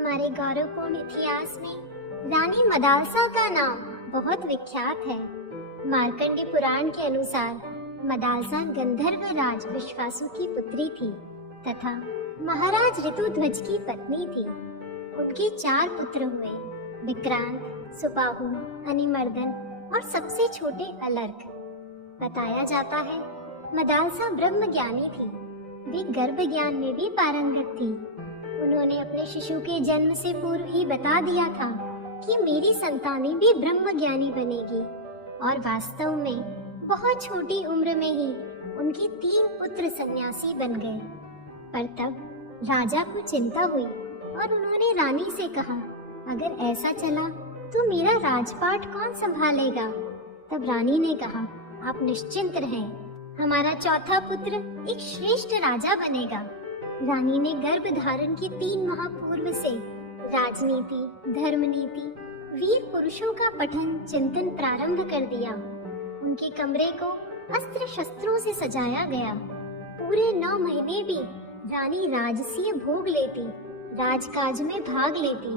हमारे गौरवपूर्ण इतिहास में रानी मदालसा का नाम बहुत विख्यात है। मार्कंडे पुराण के अनुसार मदालसा गंधर्व राज विश्वासु की पुत्री थी तथा महाराज ऋतुध्वज की पत्नी थी। उनके 4 पुत्र हुए, विक्रांत, सुबाहु, अनिमर्दन और सबसे छोटे अलर्क। बताया जाता है मदालसा ब्रह्म ज्ञानी थी। वे गर्भ ज्ञान में भी पारंगत थी। उन्होंने अपने शिशु के जन्म से पूर्व ही बता दिया था कि मेरी संतानें भी ब्रह्म ज्ञानी बनेगी, और वास्तव में बहुत छोटी उम्र में ही उनके 3 पुत्र सन्यासी बन गए। पर तब राजा को चिंता हुई और उन्होंने रानी से कहा, अगर ऐसा चला तो मेरा राजपाट कौन संभालेगा? तब रानी ने कहा, आप निश्चिंत रहें, हमारा चौथा पुत्र एक श्रेष्ठ राजा बनेगा। रानी ने गर्भ धारण के 3 माह पूर्व से राजनीति, धर्मनीति, वीर पुरुषों का पठन चिंतन प्रारंभ कर दिया। उनके कमरे को अस्त्र शस्त्रों से सजाया गया। पूरे 9 महीने भी रानी राजसीय भोग लेती, राजकाज में भाग लेती।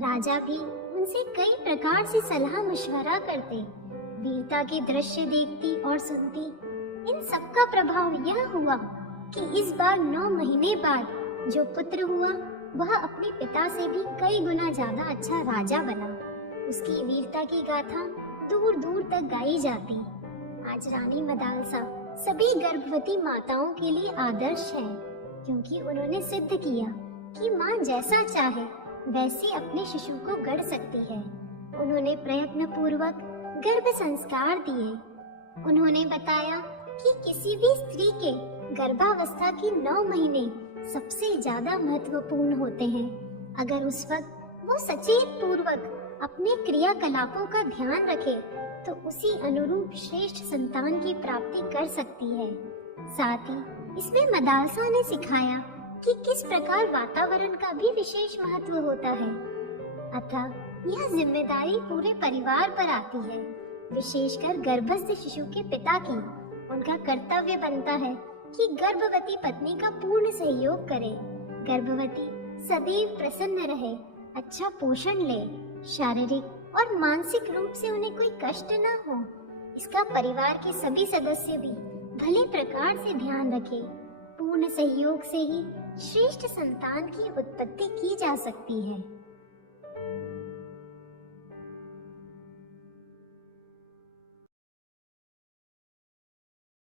राजा भी उनसे कई प्रकार से सलाह मशवरा करते, वीरता के दृश्य देखती और सुनती। इन सब का प्रभाव यह हुआ कि इस बार 9 महीने बाद जो पुत्र हुआ वह अपने पिता से भी कई गुना ज्यादा अच्छा राजा बना। उसकी वीरता की गाथा दूर दूर तक गाई जाती। आज रानी मदालसा सभी गर्भवती माताओं के लिए आदर्श है, क्योंकि उन्होंने सिद्ध किया कि माँ जैसा चाहे वैसे अपने शिशु को गढ़ सकती है। उन्होंने प्रयत्न पूर्वक गर्भ संस्कार दिए। उन्होंने बताया कि किसी भी स्त्री के गर्भावस्था के 9 महीने सबसे ज्यादा महत्वपूर्ण होते हैं। अगर उस वक्त वो सचेत पूर्वक अपने क्रियाकलापों का ध्यान रखे तो उसी अनुरूप श्रेष्ठ संतान की प्राप्ति कर सकती है। साथ ही इसमें मदालसा ने सिखाया कि किस प्रकार वातावरण का भी विशेष महत्व होता है। अतः यह जिम्मेदारी पूरे परिवार पर आती है, विशेषकर गर्भस्थ शिशु के पिता की। उनका कर्तव्य बनता है कि गर्भवती पत्नी का पूर्ण सहयोग करे, गर्भवती सदैव प्रसन्न रहे, अच्छा पोषण ले, शारीरिक और मानसिक रूप से उन्हें कोई कष्ट न हो। इसका परिवार के सभी सदस्य भी भले प्रकार से ध्यान रखें। पूर्ण सहयोग से ही श्रेष्ठ संतान की उत्पत्ति की जा सकती है।